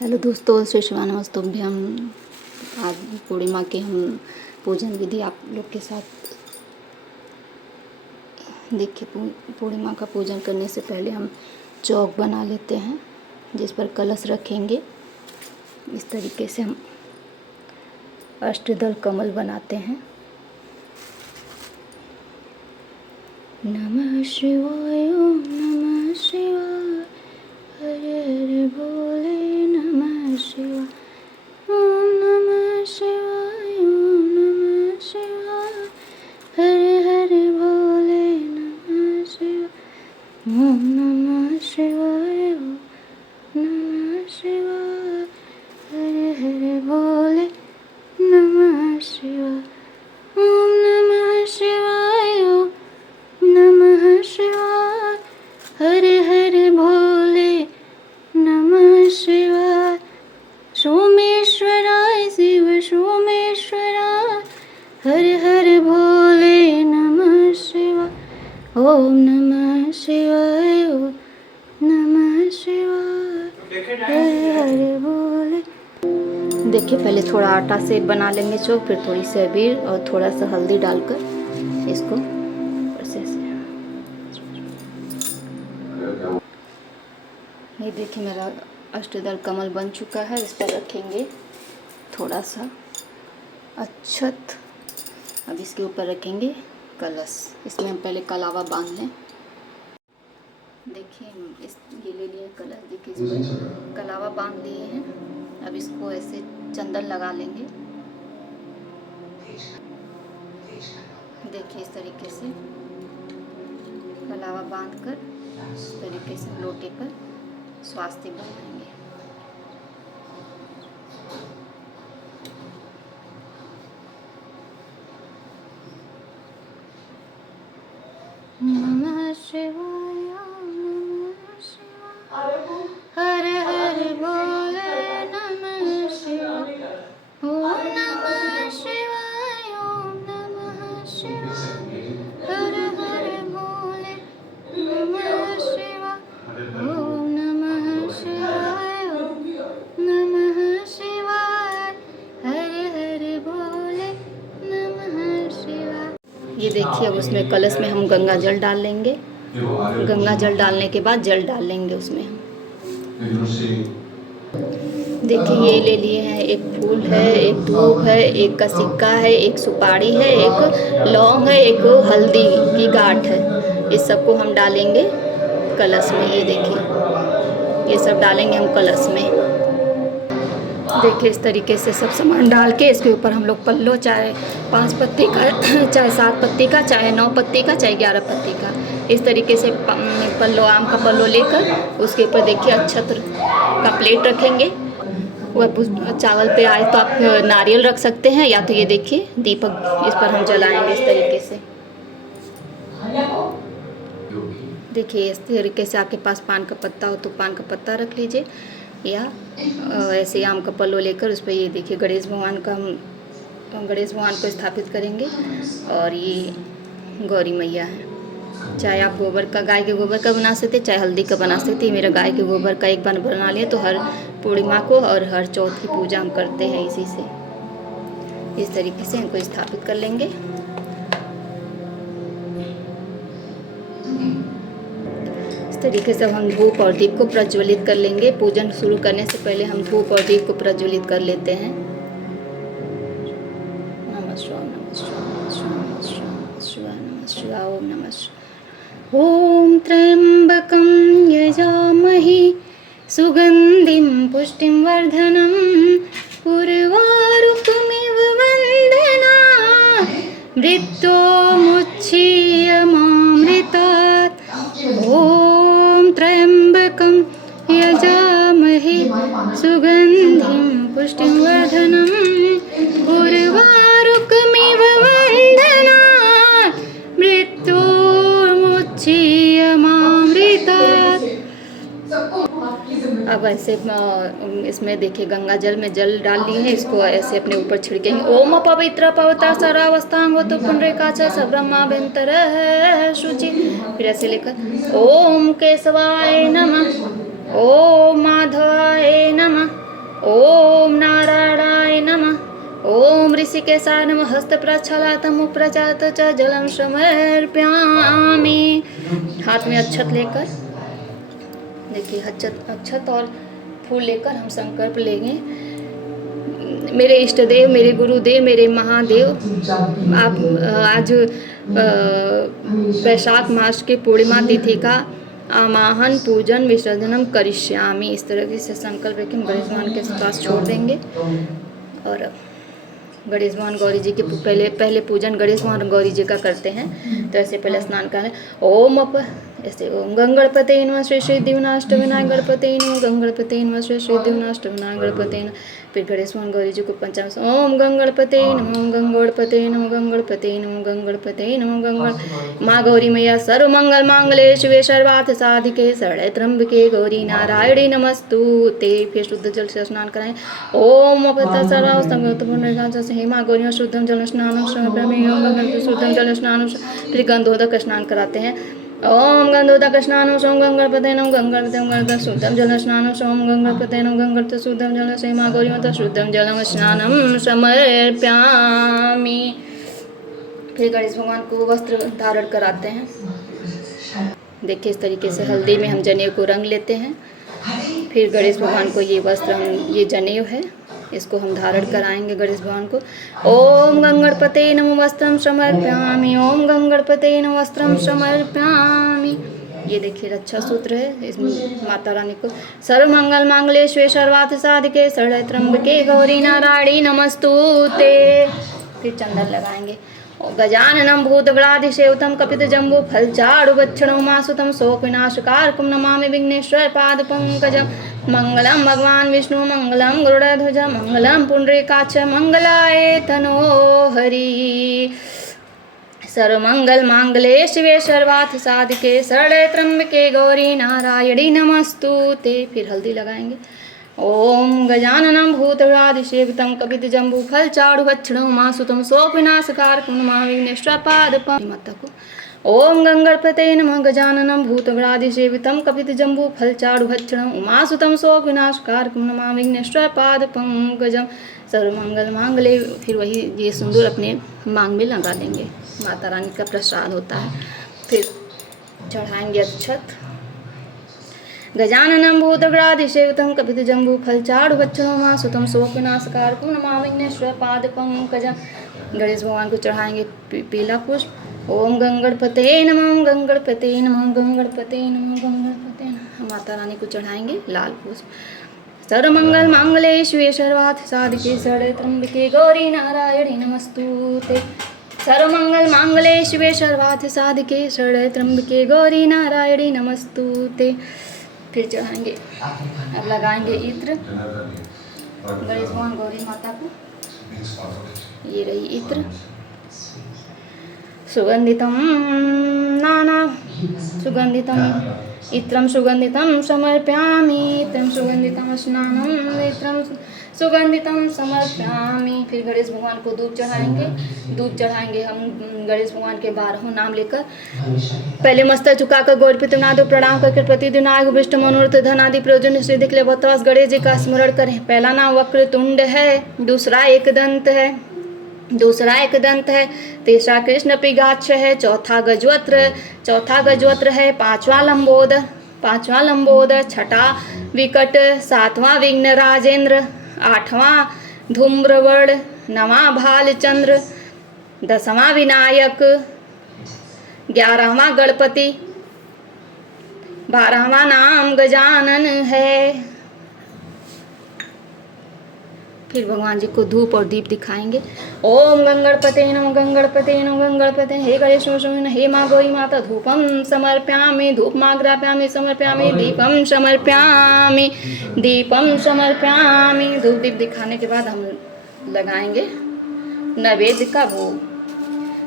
Hello दोस्तों, श्री शिवानमस्तुभ्यम। आज पूर्णिमा के हम पूजन विधि आप लोग के साथ देखिए। पूर्णिमा का पूजन करने से पहले हम चौक बना लेते हैं जिस पर कलश रखेंगे। इस तरीके से हम अष्टदल कमल बनाते हैं। नमः शिवाय, ओम नमः शिवाय, हरे हरे भोले नमः शिवाय, ओम नमः शिवाय, ओम नमः शिवाय, हरे हरे भोले नमः शिवाय, ओम नमः शिवाय, ओम नमः शिवाय, हरे हरे भोले नमः शिवाय, ओम नमः शिवाय, ओम नमः शिवाय, हरे हरे भोले नमः शिवाय। सोमेश्वराय शिव सोमेश्वराय, हरे हरे भोले नमः शिवाय, ओम नमः शिवाय, ओम नमः शिवाय, हरे हरे भोले। देखिए, पहले थोड़ा आटा से बना लेंगे चौक, फिर थोड़ी सी अबीर और थोड़ा सा हल्दी डालकर इसको ऐसे ये देखिए मेरा अष्टदल कमल बन चुका है। इस पर रखेंगे थोड़ा सा अक्षत। अब इसके ऊपर रखेंगे कलश। इसमें हम पहले कलावा बांध लें। देखिए ये ले लिए कलश। देखिए इसमें कलावा बांध लिए हैं। अब इसको ऐसे चंदन लगा लेंगे। देखिए इस तरीके से कलावा बांधकर इस तरीके से लोटे पर स्वास्तिक बनाएंगे। नमः शिवाय, नमः शिवाय, हरे हरे भोले नमः शिवाय, ओम नमः शिवाय, ओम नमः शिवाय, हरे हरे भोले नमः शिवाय, ओम नमः शिवाय, ओम नमः शिवाय, हरे हरे भोले नमः शिवाय। ये देखिए, अब उसमें कलश में हम गंगा जल डाल लेंगे। गंगा जल डालने के बाद जल डाल लेंगे उसमें हम। देखिए ये ले लिए हैं, एक फूल है, एक धूप है, एक का सिक्का है, एक सुपारी है, एक लौंग है, एक हल्दी की गांठ है। इस सबको हम डालेंगे कलश में। ये देखिए ये सब डालेंगे हम कलश में। देखिए इस तरीके से सब सामान डाल के इसके ऊपर हम लोग पल्लो, चाहे 5 पत्ती का, चाहे 7 पत्ती का, चाहे 9 पत्ती का, चाहे 11 पत्ती का, इस तरीके से पल्लो, आम का पल्लो लेकर उसके ऊपर देखिए अक्षत का प्लेट रखेंगे। वह चावल पे आए तो आप नारियल रख सकते हैं, या तो ये देखिए दीपक इस पर हम जलाएंगे इस तरीके से। देखिए इस तरीके से आपके पास पान का पत्ता हो तो पान का पत्ता रख लीजिए, या ऐसे आम का पल्लो लेकर उस पर ये देखिए गणेश भगवान का हम गणेश भगवान को स्थापित करेंगे। और ये गौरी मैया है। चाहे आप गोबर का, गाय के गोबर का बना सकते, चाहे हल्दी का बना सकते। मेरा गाय के गोबर का एक बार बना लिया, तो हर पूर्णिमा को और हर चौथ की पूजा हम करते हैं इसी से। इस तरीके से इनको स्थापित कर लेंगे। इस तरीके से हम धूप और दीप को प्रज्वलित कर लेंगे। पूजन शुरू करने से पहले हम धूप और दीप को प्रज्वलित कर लेते हैं। नमः शिवाय, नमः शिवाय, नमः शिवाय, नमः शिवाय, ओम नमः शिवाय। ओम त्र्यंबकं यजामहे सुगंधिं पुष्टिं वर्धनं, उर्वारुकमिव वन्दना मृत्योर्मुच्यमामृतात्। ओम त्र्यंबकं यजामहे सुगंधिं पुष्टिं वर्धनं, उर्वारुकमिव वन्दनात् मृत्योर्मुच्यमामृतात्। अब ऐसे इसमें देखिए गंगा जल में जल डाल लिए हैं। इसको ऐसे अपने ऊपर छिड़केंगे। ओम पवित्र पवित्र सरावस्थांगो तो पुंडरीकाच सब्रह्माभ्यंतर शुचि। फिर ऐसे लेकर ओम केशवाय नमः, ओम माधवाय नमः, ओम नारायणाय नमः। ओम ऋषिकेशाय नमः। हस्त प्रक्षालतं प्रचात च जलम समर्पयामि। हाथ में अक्षत लेकर, देखिए अक्षत और फूल लेकर हम संकल्प लेंगे। मेरे इष्ट देव, मेरे गुरुदेव, मेरे महादेव, आप आज वैशाख मास के पूर्णिमा तिथि का आवाहन पूजन विसर्जनम करिष्यामि, इस तरह से संकल्प लेकर हम गणेश भगवान के पास छोड़ देंगे। और गणेश भगवान गौरी जी के पहले पूजन गणेश भगवान गौरी जी का करते हैं। तो ऐसे पहले स्नान करें। ओम ऐसे ओम गंगणपते नमः श्री सिद्धिविनायक विनायक गणपते नमः। गंगणपते नमः श्री सिद्धिविनायक विनायक गणपते नमः। फिर गणेश भगवान गौरी जी को पंचामृत ओम गंगणपते नमः। ओम गंगणपते नमः। गंगणपते नमः। गंगणपते नमः। गंगण माँ गौरी मैया सर्वमंगल मांगल्ये शिवे सर्वार्थ साधिके शरण्ये त्र्यंबके गौरी नारायणी नमस्तुते। फिर शुद्ध जल से स्नान कराएं। ओम हे माँ गौरी शुद्धम जल स्नान शुद्धम जल स्नान। फिर गंधोदक स्नान कराते हैं। ओम गंधोदक स्नान सोम गंगणपते नमः। गंगणपते शुद्धम जल स्नान सोम गंगणपते नमः। गंगणपते शुद्धम जल से माँ गौरी माता शुद्धम जलम स्नानम समर्पयामि। फिर गणेश भगवान को वस्त्र धारण कराते हैं। देखिए इस तरीके से हल्दी में हम जनेऊ को रंग लेते हैं। फिर गणेश भगवान को ये वस्त्र ये जनेऊ है, इसको हम धारण कराएंगे गणेश भगवान को। ओम गंगणपते नमः वस्त्रम समर्पयामि। ओम गंगणपते नमः वस्त्रम समर्पयामि। ये देखिए रक्षा सूत्र है, इसमें माता रानी को सर्वमंगल मांगल्ये शिवे सर्वार्थ साधिके शरण्ये त्र्यंबके गौरी नारायणी नमस्तुते। फिर चंदन लगाएंगे। गजाननं भूतगणाधिसेवितं कपितजम्बूफलचारुभक्षणोमासुतं शोकविनाशकारकं नमामि विघ्नेश्वर पादपङ्कजं। मंगलम भगवान विष्णु मंगलम गरुड़ध्वज मंगलम पुंडरीकाक्ष मंगलाय तनो हरि। सर्वमंगल मांगल्ये शिवे सर्वार्थ साधिके शरण्ये त्र्यंबके गौरी नारायणी नमस्तुते। फिर हल्दी लगाएंगे। ओम गजाननं भूतगणाधिसेवितं कपितजम्बूफलचारुभक्षणोमासुतं शोकविनाशकारकं नमामि विघ्नेश्वर पादपङ्कजं। माता को ओम गंगणपते नमः। गजाननं भूतगणाधिसेवितं कपितजम्बूफलचारुभक्षणं उमासुतं शोकविनाशकारकं नमामि विघ्नेश्वर पादपङ्कजं। सर्वमंगल मांगल्ये। फिर वही ये सिंदूर अपने मांग में लगा देंगे, माता रानी का प्रसाद होता है। फिर चढ़ाएंगे अक्षत। गजाननं भूतगणाधिसेवितं कपितजम्बूफलचारुभक्षणोमासुतं शोकविनाशकारकं नमामि विघ्नेश्वर पादपङ्कजं। गणेश भगवान को चढ़ाएंगे पीला पुष्प। ओम गंगणपते नमः। गंगणपते नमः। गंगणपते नमः। गंगणपते नमः। माता रानी को चढ़ाएंगे लाल पुष्प। सर्वमंगल मांगल्ये शिवे सर्वार्थ साधिके शरण्ये त्र्यंबके गौरी नारायणी नमस्तुते। सर्वमंगल मांगल्ये शिवे सर्वार्थ साधिके शरण्ये त्र्यंबके गौरी नारायणी नमस्तुते। फिर चढ़ाएंगे, अब लगाएंगे इत्र गणेश भगवान गौरी माता को। ये रही इत्र। सुगंधितं नाना सुगंधितं इत्रं सुगंधितं समर्पयामि। इत्रं सुगंधितं स्नानं इत्रं सुगंधितं समर्पयामि। फिर गणेश भगवान को दूध चढ़ाएंगे। दूध चढ़ाएंगे हम गणेश भगवान के 12 नाम लेकर। पहले मस्तक झुकाकर गौर पितृनाद प्रणाम करके प्रतिदिन आयु विष्ट मनोरथ धन आदि प्रयोजन सिद्धि के लिए बतवास गणेश जी का स्मरण करें। पहला नाम वक्रतुंड है, दूसरा एकदंत है, तीसरा कृष्ण पिगाक्ष है, चौथा गजवत्र है, पांचवा लंबोद, छठा विकट, सातवां विघ्न राजेंद्र, आठवां धूम्रवर्ण, नवां भालचंद्र, 10वां विनायक, 11वां गणपति, 12वां नाम गजानन है। फिर भगवान जी को धूप और दीप दिखाएंगे। ओम गंगणपते नमः। गंगणपते नमः। गंगणपते हे गणेश हे माँ गौरी माता धूपम समर्पयामि। धूपमाग्रापयामि समर्पयामि। दीपम समर्पयामि। धूप दीप दिखाने के बाद हम लगाएंगे नैवेद्य का भोग।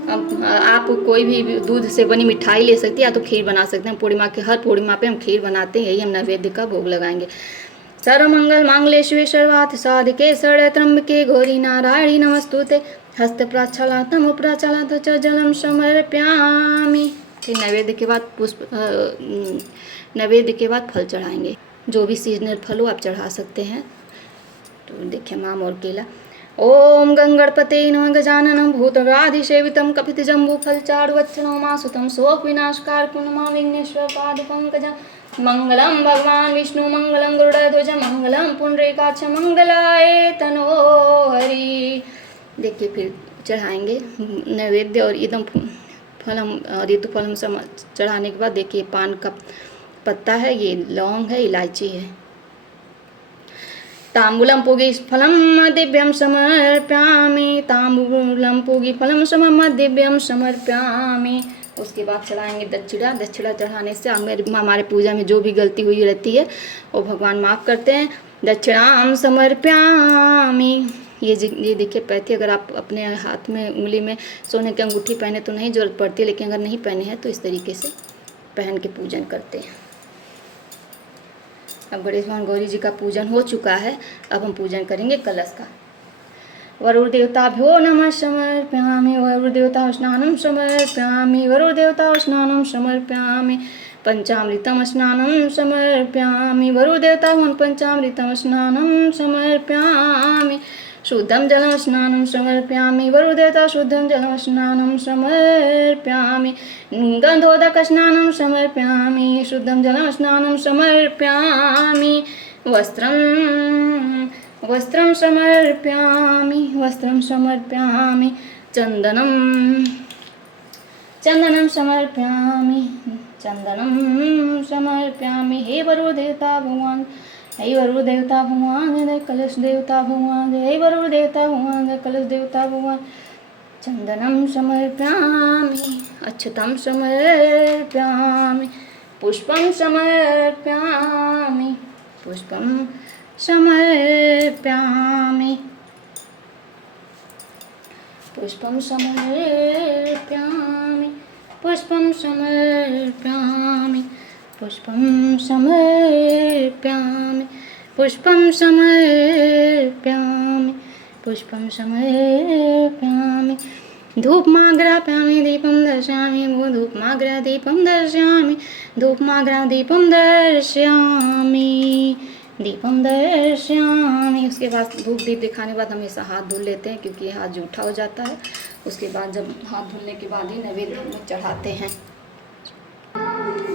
अब आप कोई भी दूध से बनी मिठाई ले सकते हैं या तो खीर बना सकते हैं। पूर्णिमा के हर पूर्णिमा पे हम खीर बनाते हैं, यही हम नैवेद्य का भोग लगाएंगे। सर्वमंगल मांगल्ये शिवे सर्वार्थ साधिके शरण्ये त्र्यंबके गौरी नारायणी नमस्तुते। हस्त प्रक्षालनं प्रक्षालनं च जलम समर्पयामि। फिर नैवेद्य के बाद फल चढ़ाएंगे। जो भी सीजनल फल हो आप चढ़ा सकते हैं। तो देखिए माम और केला। ओम गंगणपते नमः गजाननं भूतगणाधिसेवितं कपितजम्बूफलचारुवच्छनं मासुतं शोकविनाशकारकं नमामि विघ्नेश्वर पादपङ्कजं। मंगलम भगवान विष्णु मंगलम गरुड़ध्वज मंगलम पुंडरीकाक्ष मंगलाय तनोहरि। देखिए फिर चढ़ाएंगे नैवेद्य और एकदम फलम ऋतुफलम सब चढ़ाने के बाद देखिए पान का पत्ता है, ये लौंग है, इलायची है। तांबूलम पूगी फलम दिव्यम समर्पयामि, तांबूलम पूगी फलम समम दिव्यम समर्पयामि। उसके बाद चढ़ाएंगे दक्षिणा। दक्षिणा चढ़ाने से हमारे पूजा में जो भी गलती हुई रहती है वो भगवान माफ़ करते हैं। दक्षिणाम समर्पयामि। ये देखिए पैथी, अगर आप अपने हाथ में उंगली में सोने की अंगूठी पहने तो नहीं जरूरत पड़ती, लेकिन अगर नहीं पहने हैं तो इस तरीके से पहन के पूजन करते हैं। अब गणेश भगवान गौरी जी का पूजन हो चुका है, अब हम पूजन करेंगे कलश का। वरुणदेवताभ्यो नमः समर्पयामि, वरुणदेवता स्नानं समर्पयामि, वरुणदेवता स्नानं समर्पयामि, पंचामृतं स्नानं समर्पयामि, वरुणदेवता पंचामृतं स्नानं समर्पयामि, शुद्धं जलं स्नानं समर्पयामि, वरुणदेवता शुद्धं जलं स्नानं समर्पयामि, गन्धोदक स्नानं समर्पयामि, शुद्धं जलं स्नानं समर्पयामि, वस्त्रं समर्पयामि, वस्त्रं समर्पयामि, चन्दनं समर्पयामि, चन्दनं समर्पयामि। हे वरुणदेवता भगवान, हे वरुणदेवता भगवान, जय कलश देवता भगवान, जय वरुणदेवता भगवान, जय कलश देवता भगवान। चन्दनं समर्पयामि, अक्षतं समर्पयामि, पुष्पं समर्पयामि, पुष्पं समर्पयामि, पुष्पं समर्पयामि, पुष्पं समर्पयामि, पुष्पं समर्पयामि, पुष्पं समर्पयामि, पुष्पं समर्पयामि। धूपमाग्रापयामि, दीपं दर्शयामि, धूपमाग्रह दीपं दर्शयामि, धूपमाग्रह दीपं दर्शयामि, दीपम दर्शयामि। उसके बाद धूप दीप दिखाने के बाद हमेशा हाथ धुल लेते हैं, क्योंकि हाथ जूठा हो जाता है। उसके बाद जब हाथ धुलने के बाद ही नैवेद्य में चढ़ाते हैं।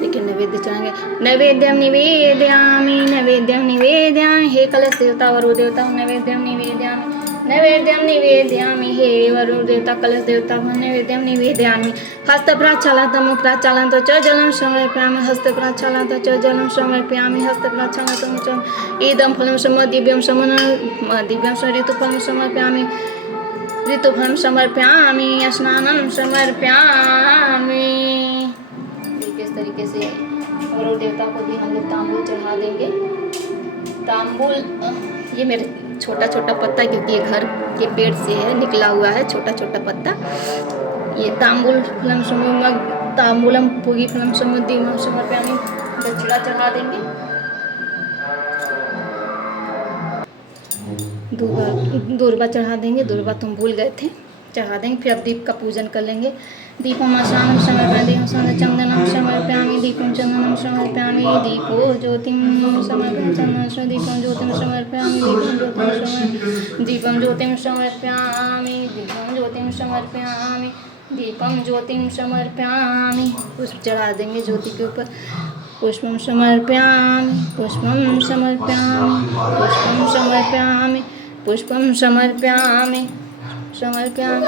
लेकिन नैवेद्य चढ़ाएंगे, नैवेद्यम निवेदयामि, नैवेद्यम निवेदयामि, हे कलश देवता वरुण देवता नैवेद्यम निवेदयामि, नैवेद्यम निवेदयामि, हे वरुण देवता कलश देवता नैवेद्यम निवेदयामि। हस्तप्राक्षालनं प्राक्षालनं च जलं समर्पयामि, हस्तप्राक्षालनं च जलं समर्पयामि, हस्तप्राक्षालनं च इदं फलं दिव्यं दिव्यं ऋतुफलं समर्पयामि, ऋतुफलं समर्पयामि, स्नानं समर्पयामि। इस तरीके से वरुण देवता को भी हम लोग तांबूल चढ़ा देंगे। तांबूल ये मेरे छोटा छोटा पत्ता, क्योंकि ये घर के पेड़ से है निकला हुआ है, छोटा छोटा पत्ता। ये तांबूल फलम तांबूलम पूगी फलम समर्पयामि, दक्षिणा चढ़ा देंगे। दूर्वा चढ़ा देंगे, दूर्वा तुम भूल गए थे, चढ़ा देंगे। फिर अब दीप का पूजन कर लेंगे। दीपम स्नानं समर्पयामि, चंदनं समर्पयामि, दीपम चंदनं समर्पयामि, दीपो ज्योतिं समर्पयामि, चंदनं दीपं ज्योतिं समर्पयामि, दीपं ज्योतिं समर्पयामि, दीपं ज्योतिं समर्पयामि, दीपं ज्योतिं समर्पयामि। पुष्प चढ़ा देंगे ज्योति के ऊपर। पुष्पं समर्पयामि, पुष्पं समर्पयामि, पुष्पं समर्पयामि, पुष्पं समर्पयामि, समर्पयामि।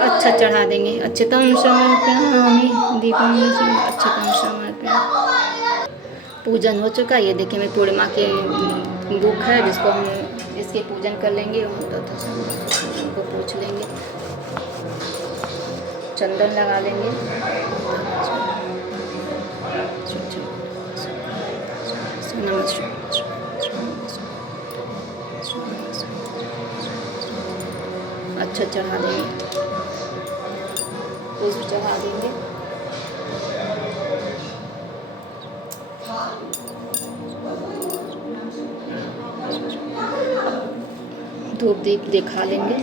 अच्छा चढ़ा देंगे। अक्षतम समर्पयामि, दीपम अक्षतम समर्पयामि। पूजन हो चुका। ये देखिए मेरी पूर्णिमा की बुक है, जिसको हम इसके पूजन कर लेंगे। उनको पूछ लेंगे, चंदन लगा लेंगे। अच्छा चढ़ा देंगे, पुष्प चढ़ा देंगे। धूप दीप दिखा लेंगे।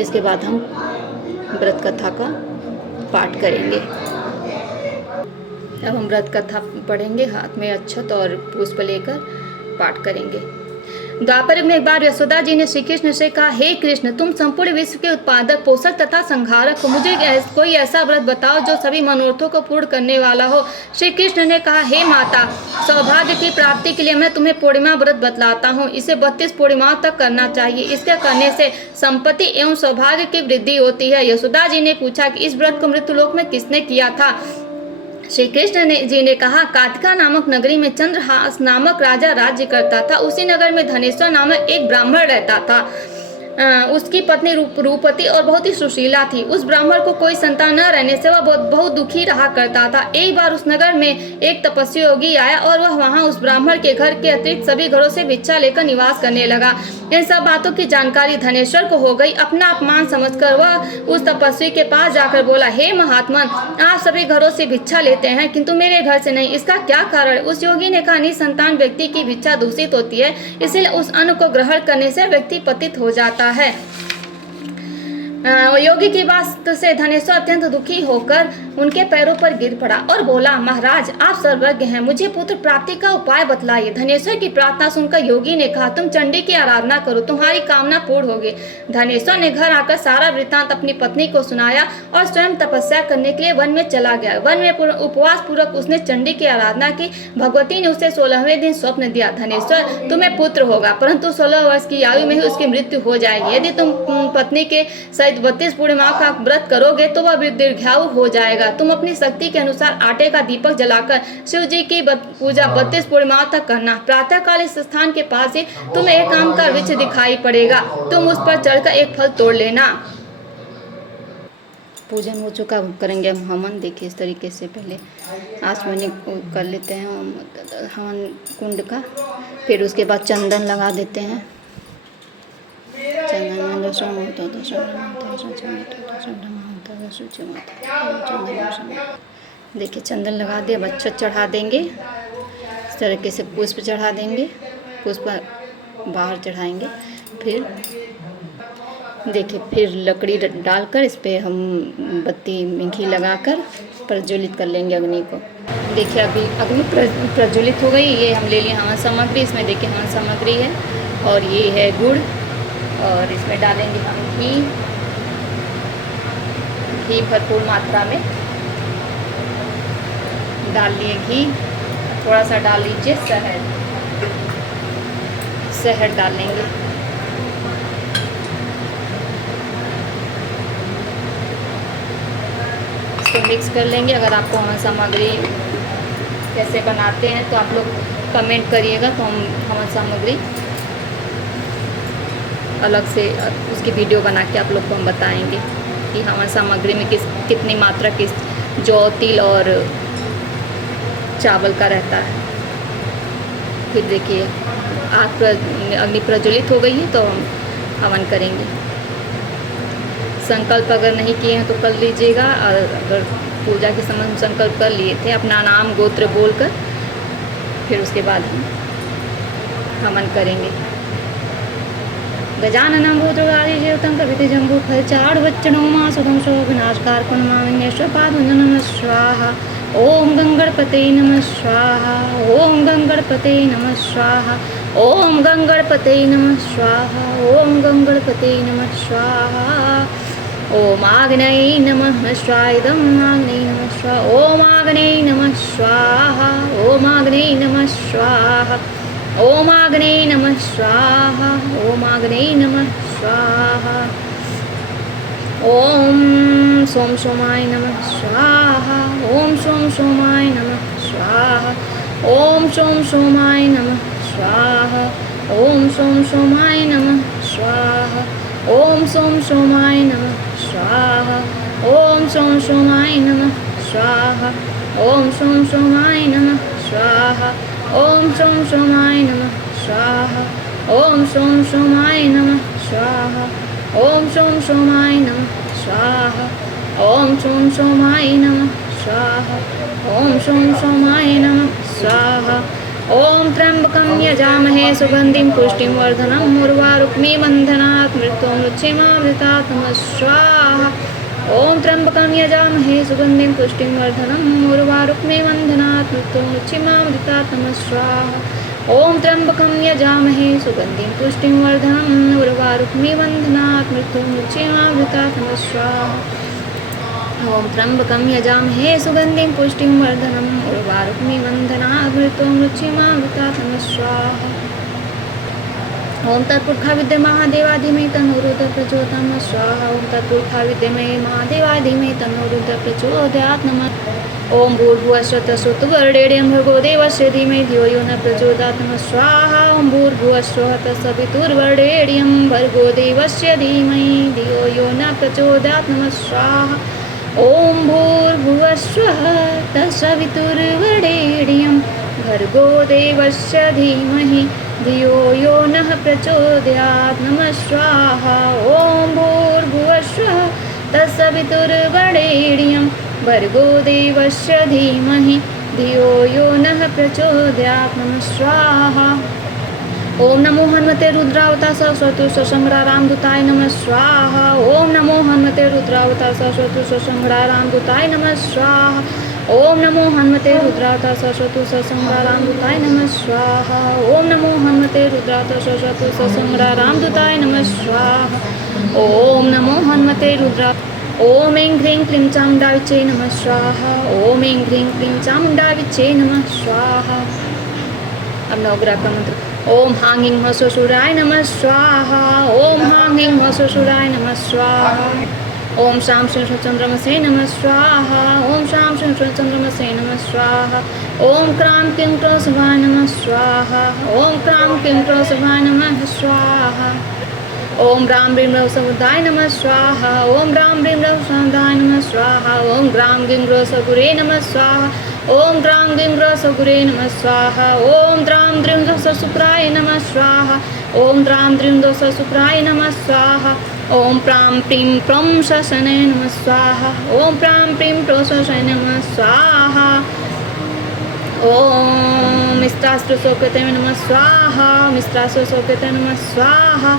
इसके बाद हम व्रत कथा का पाठ करेंगे। अब हम व्रत कथा पढ़ेंगे, हाथ में अक्षत और पुष्प लेकर पाठ करेंगे। द्वापर युग में एक बार यशोदा जी ने श्री कृष्ण से कहा, हे कृष्ण, तुम संपूर्ण विश्व के उत्पादक, पोषक तथा संहारक हो, मुझे कोई ऐसा व्रत बताओ जो सभी मनोरथों को पूर्ण करने वाला हो। श्री कृष्ण ने कहा, हे माता, सौभाग्य की प्राप्ति के लिए मैं तुम्हें पूर्णिमा व्रत बतलाता हूँ। इसे 32 पूर्णिमाओं तक करना चाहिए। इसके करने से संपत्ति एवं सौभाग्य की वृद्धि होती है। यशोदा जी ने पूछा कि इस व्रत को मृत्युलोक में किसने किया था? श्री कृष्ण जी ने कहा, कातिका नामक नगरी में चंद्रहास नामक राजा राज्य करता था। उसी नगर में धनेश्वर नामक एक ब्राह्मण रहता था। उसकी पत्नी रूपवती और बहुत ही सुशीला थी। उस ब्राह्मण को कोई संतान न रहने से वह बहुत दुखी रहा करता था। एक बार उस नगर में एक तपस्वी योगी आया और वह वहां उस ब्राह्मण के घर के अतिरिक्त सभी घरों से भिक्षा लेकर निवास करने लगा। इन सब बातों की जानकारी धनेश्वर को हो गई। अपना अपमान समझकर वह उस तपस्वी के पास जाकर बोला, हे महात्मन, आप सभी घरों से भिक्षा लेते हैं किंतु मेरे घर से नहीं, इसका क्या कारण? उस योगी ने कहा, निसंतान व्यक्ति की भिक्षा दूषित होती है, इसलिए उस अन्न को ग्रहण करने से व्यक्ति पतित हो जाता है। योगी की बात से धनेश्वर अत्यंत दुखी होकर उनके पैरों पर गिर पड़ा और बोला, महाराज, आप सर्वज्ञ हैं, मुझे पुत्र प्राप्ति का उपाय बतलाइए। धनेश्वर की प्रार्थना सुनकर योगी ने कहा, तुम चंडी की आराधना करो, तुम्हारी कामना पूर्ण होगी। धनेश्वर ने घर आकर सारा वृत्तांत अपनी पत्नी को सुनाया और स्वयं तपस्या करने के लिए वन में चला गया। वन में उपवास पूर्वक उसने चंडी की आराधना की। भगवती ने उसे 16वें दिन स्वप्न दिया, धनेश्वर, तुम्हें पुत्र होगा, परंतु 16 वर्ष की आयु में ही उसकी मृत्यु हो जाएगी। यदि तुम पत्नी के सहित 32 पूर्णिमाओं का व्रत करोगे तो वह दीर्घायु हो जाएगा। तुम अपनी शक्ति के अनुसार आटे का दीपक जलाकर शिव जी की पूजा 32 पूर्णिमाओं तक करना। प्रातः काल इस स्थान के पास ही तुम्हें एक आम का वृक्ष दिखाई पड़ेगा, तुम उस पर चढ़कर एक फल तोड़ लेना। पूजन हो चुका, करेंगे हम हवन। देखिए इस तरीके से पहले आसमानी कर लेते हैं हवन कुंड का, फिर उसके बाद चंदन लगा देते हैं। देखिए चंदन लगा दिया, अब अक्षत चढ़ा देंगे। इस तरीके से पुष्प चढ़ा देंगे, पुष्प बाहर चढ़ाएंगे। फिर देखिए, फिर लकड़ी डालकर इस पर हम बत्ती मिंगी लगाकर प्रज्वलित कर लेंगे अग्नि को। देखिए अभी अग्नि प्रज्वलित हो गई। ये हम ले लिए हवन सामग्री। इसमें देखिए हवन सामग्री है और ये है गुड़, और इसमें डालेंगे हम घी भरपूर मात्रा में डाल लिए। घी थोड़ा सा डाल लीजिए। शहद डाल लेंगे। इसको मिक्स कर लेंगे। अगर आपको हवन सामग्री कैसे बनाते हैं तो आप लोग कमेंट करिएगा, तो हम हवन सामग्री अलग से उसकी वीडियो बना के आप लोग को हम बताएंगे कि हवन सामग्री में कितनी मात्रा किस जौ, तिल और चावल का रहता है। फिर देखिए आग अग्नि प्रज्वलित हो गई है तो हम हवन करेंगे। संकल्प अगर नहीं किए हैं तो कर लीजिएगा। अगर पूजा के समय हम संकल्प कर लिए थे अपना नाम गोत्र बोलकर, फिर उसके बाद हम हवन करेंगे। गजाननं भूतगादिदेवतं कवितजम्बूफलचारुभक्षणोमा सुखं शोभनाशकारकुण्माविघ्नेश्वरपादं नमः स्वाहा। ओम गंगणपते नमः स्वाहा। ओम गंगणपते नमः स्वाहा। ओम गंगणपते नमः स्वाहा। ओम गंगणपते नमः स्वाहा। ओम आग्नेय नमः स्वाहा। आग्नेय नमः स्वाहा। ओम आग्नेय नमः स्वाहा। ओम आग्नेय नमः स्वाहा। ओम आग्नेय नमः स्वाहा। ओम आग्नेय नमः स्वाहा। ओम सोम सोमाय नमः स्वाहा। ओम सोम सोमाय नमः स्वाहा। ओम सोम सोमाय नमः स्वाहा। ओम सोम सोमाय नमः स्वाहा। ओम सोम सोमाय नमः स्वाहा। ओम सोम सोमाय नमः स्वाहा। ओम सोम सोमाय नमः स्वाहा। ओम सोम सोमाय नमः स्वाहा। ओम सोम सोमाय नमः स्वाहा। ओम सोम सोमाय नमः स्वाहा। ओम सोम सोमाय नमः स्वाहा। ओम सोम सोमाय नमः स्वाहा। ओम त्र्यंबकं यजामहे सुगंधिं पुष्टिं वर्धनम् उर्वारुक्मिबन्धनात् मृत्युमुच्यमामृतात् नमः स्वाहा। ओम त्र्यंबकं यजामहे सुगंधिं पुष्टिं वर्धनम् उर्वारुक्मे बन्धनात् मृत्युमुक्षीमामृतात् नमः स्वाहा। ओम त्र्यंबकं यजामहे सुगंधिं पुष्टिं वर्धनम् उर्वारुक्मे बन्धनात् मृत्युमुक्षीमामृतात् नमः स्वाहा। ओम त्र्यंबकं यजामहे सुगंधिं पुष्टिं वर्धनम् उर्वारुक्मे बन्धनात् मृत्युमुक्षीमामृतात् नमः स्वाहा। ओम तत्पुरुषा विद्महे महादेवाय तन्नो रुद्रः प्रचोदयात् नमः स्वाहा। ओम तत्पुरुषा विद्महे महादेवाय तन्नो रुद्रः प्रचोदयात् नमः। ओम भूर्भुवस्सुः तत्सवितुर्वरेण्यं भर्गो देवस्य धीमहि धियो यो न प्रचोदयात् नमः स्वाहा। ओम भूर्भुवस्सुः तत्सवितुर्वरेण्यं भर्गो देवस्य धीमहि धियो यो न प्रचोदयात् नमः स्वाहा। ओम भूर्भुवस्सुः तत्सवितुर्वरेण्यं भर्गो देवस्य धीमहि धियो यो नः प्रचोदयात् नमः स्वाहा। ओम भूर्भुवस्सुः तत्सवितुर्वरेण्यं भर्गो देवस्य धीमहि धियो यो नः प्रचोदयात् नमः स्वाहा। ओम नमो हनुमते रुद्रावतार सरस्वती ससंग्रारामदूताय नमः स्वाहा। ओम नमो हनुमते रुद्रावतार सरस्वती ससंग्रारामदूताय नमः स्वाहा। ओम नमो हनुमते रुद्रावतार सरस्वती ससंग्रारामदूताय नमः स्वाहा। ओम नमो हनुमते रुद्रावतार सरस्वती ससंग्रारामदूताय नमः स्वाहा। ओम नमो हनुमते रुद्रा। ओम ऐं ह्रीं क्लीं चामुण्डाविचे नमः स्वाहा। ओम ऐं ह्रीं क्लीं चामुण्डाविचे नमः स्वाहा। अब नवग्रह का मंत्र। ओम हां ह्रीं ह्सौः नमः स्वाहा। ओम हां ह्रीं ह्सौः नमः स्वाहा। ओम शां श्रीं चंद्रमसे नमः स्वाहा। ओम शां श्रीं चंद्रमसे नमः स्वाहा। ओम क्रां क्लीं क्रों स्वाहाय नमः स्वाहा। ओम क्रां क्लीं क्रों स्वाहाय नमः स्वाहा। ओम राम ह्रीं रौः समुदाय नमः स्वाहा। ओम राम ह्रीं रौः समुदाय नमः स्वाहा। ओम ग्रां गिं ग्रोः सगुरे नमः स्वाहा। ओम ग्रां गिं ग्रोः सगुरे नमः स्वाहा। ओम द्रां द्रीं दोष सुप्राय नमः स्वाहा। ओम द्रां द्रीं दोष सुप्राय नमः स्वाहा। ओम प्रां प्रीं प्रं शशने नमः स्वाहा। ओम प्रां प्रीं प्रो शशने नमः स्वाहा। ओम मित्रास्त्र सौकृते नमः स्वाहा। मित्रास्त्र सौकृते नमः स्वाहा।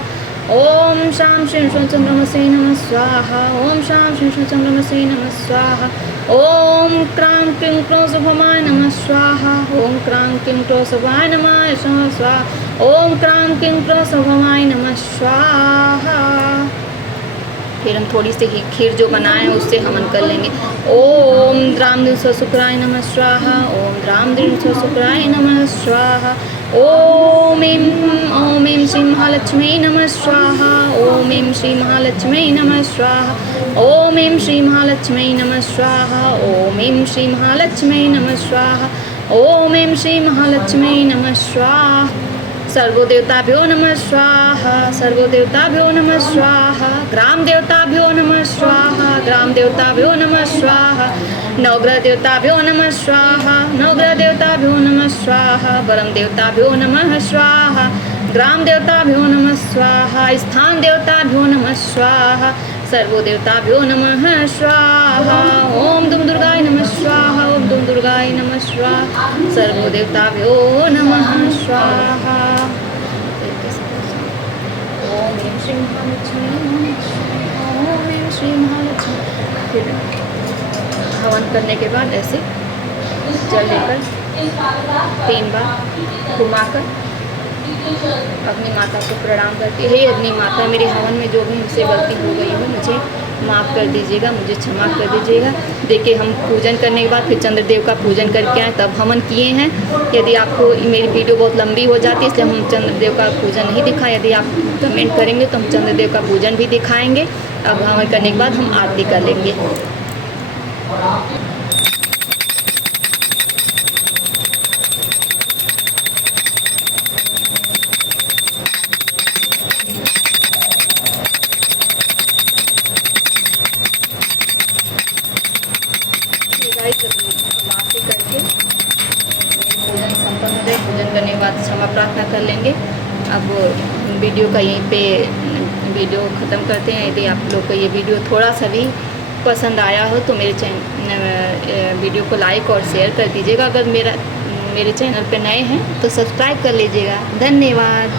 ओम शां श्रीं चंद्रमसे नमः स्वाहा। ओम शां श्रीं चंद्रमसे नमः स्वाहा। ओम क्रां क्लीं क्रों शुभमाय नमः स्वाहा। ओम क्रां क्लीं क्रों शुभाय नमः स्वाहा। ओम क्रां क्लीं क्रों शुभमाय नमः स्वाहा। फिर हम थोड़ी सी खीर जो बनाए हैं उससे हवन कर लेंगे। ओम द्रां द्रीं शुक्राय नमः स्वाहा। ओम द्रां द्रीं शुक्राय नमः स्वाहा। ओम ऐं श्री महालक्ष्मी नमः स्वाहा। ओम ऐं श्री महालक्ष्मी नमः स्वाहा। ओम ऐं श्री महालक्ष्मी नमः स्वाहा। ओम ऐं श्री महालक्ष्मी नमः स्वाहा। ओम ऐं श्री महालक्ष्मी नमः स्वाहा। सर्वदेवताभ्यो नमः स्वाहा। सर्वदेवताभ्यो नमः स्वाहा। ग्राम देवताभ्यो नमः स्वाहा। ग्राम देवताभ्यो नमः स्वाहा। नवग्रह देवताभ्यो नमः स्वाहा। नवग्रह देवताभ्यो नमः स्वाहा। परम देवताभ्यो नमः स्वाहा। ग्राम देवताभ्यो नमः स्वाहा। स्थान देवताभ्यो नमः स्वाहा। सर्वदेवताभ्यो नमः स्वाहा। ओम दुम दुर्गाय नमः स्वाहा। ओम दुम दुर्गाय नमः स्वाहा। सर्वदेवताभ्यो नमः स्वाहा। ओम ऐं श्री महालक्ष्मी नमः स्वाहा। ओम ऐं श्री महालक्ष्मी। फिर हवन करने के बाद ऐसे जल लेकर 3 बार घुमाकर अग्नि माता को प्रणाम करती। हे अग्नि माता, मेरे हवन में जो भी मुझसे गलती हो गई हो मुझे माफ़ कर दीजिएगा, मुझे क्षमा कर दीजिएगा। देखिए हम पूजन करने के बाद फिर चंद्रदेव का पूजन करके आए तब हवन किए हैं। यदि आपको मेरी वीडियो बहुत लंबी हो जाती है इसलिए हम चंद्रदेव का पूजन नहीं दिखाएं। यदि आप कमेंट करेंगे तो हम चंद्रदेव का पूजन भी दिखाएंगे। अब हवन करने के बाद हम आरती कर लेंगे। आरती करके पूजन संपन्न हो जाए। पूजन करने के बाद क्षमा प्रार्थना कर लेंगे। अब वीडियो का यहीं पे वीडियो ख़त्म करते हैं। यदि आप लोग को ये वीडियो थोड़ा सा भी पसंद आया हो तो मेरे वीडियो को लाइक और शेयर कर दीजिएगा। अगर मेरे चैनल पे नए हैं तो सब्सक्राइब कर लीजिएगा। धन्यवाद।